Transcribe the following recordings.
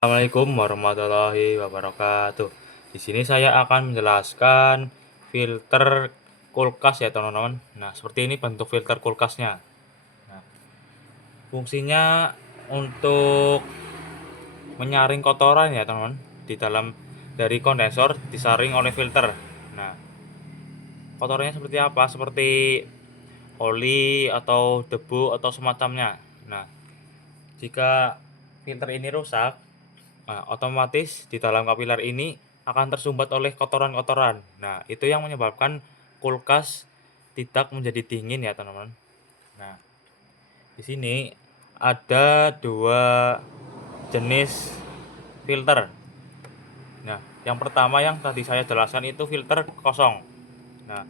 Assalamualaikum warahmatullahi wabarakatuh. Di sini saya akan menjelaskan filter kulkas ya teman-teman. Nah, seperti ini bentuk filter kulkasnya. Nah, fungsinya untuk menyaring kotoran ya teman-teman. Di dalam dari kondensor disaring oleh filter. Nah, kotorannya seperti apa? Seperti oli atau debu atau semacamnya. Nah, jika filter ini rusak, nah, otomatis di dalam kapiler ini akan tersumbat oleh kotoran-kotoran. Nah, itu yang menyebabkan kulkas tidak menjadi dingin ya, teman-teman. Nah, di sini ada dua jenis filter. Nah, yang pertama yang tadi saya jelaskan itu filter kosong. Nah,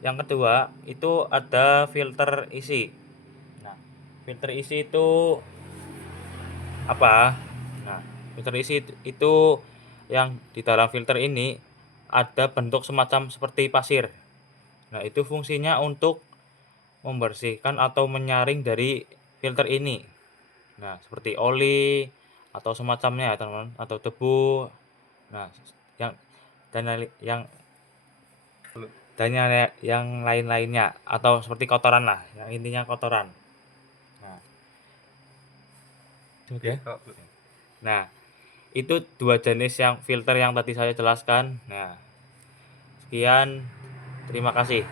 yang kedua itu ada filter isi. Nah, filter isi itu apa? Nah, filter isi itu yang di dalam filter ini ada bentuk semacam seperti pasir. Nah, itu fungsinya untuk membersihkan atau menyaring dari filter ini. Nah, seperti oli atau semacamnya ya, teman-teman, atau debu. Nah, yang yang lain-lainnya atau seperti kotoran lah, yang intinya kotoran. Nah, oke. Nah, itu dua jenis yang filter yang tadi saya jelaskan. Nah, sekian, terima kasih.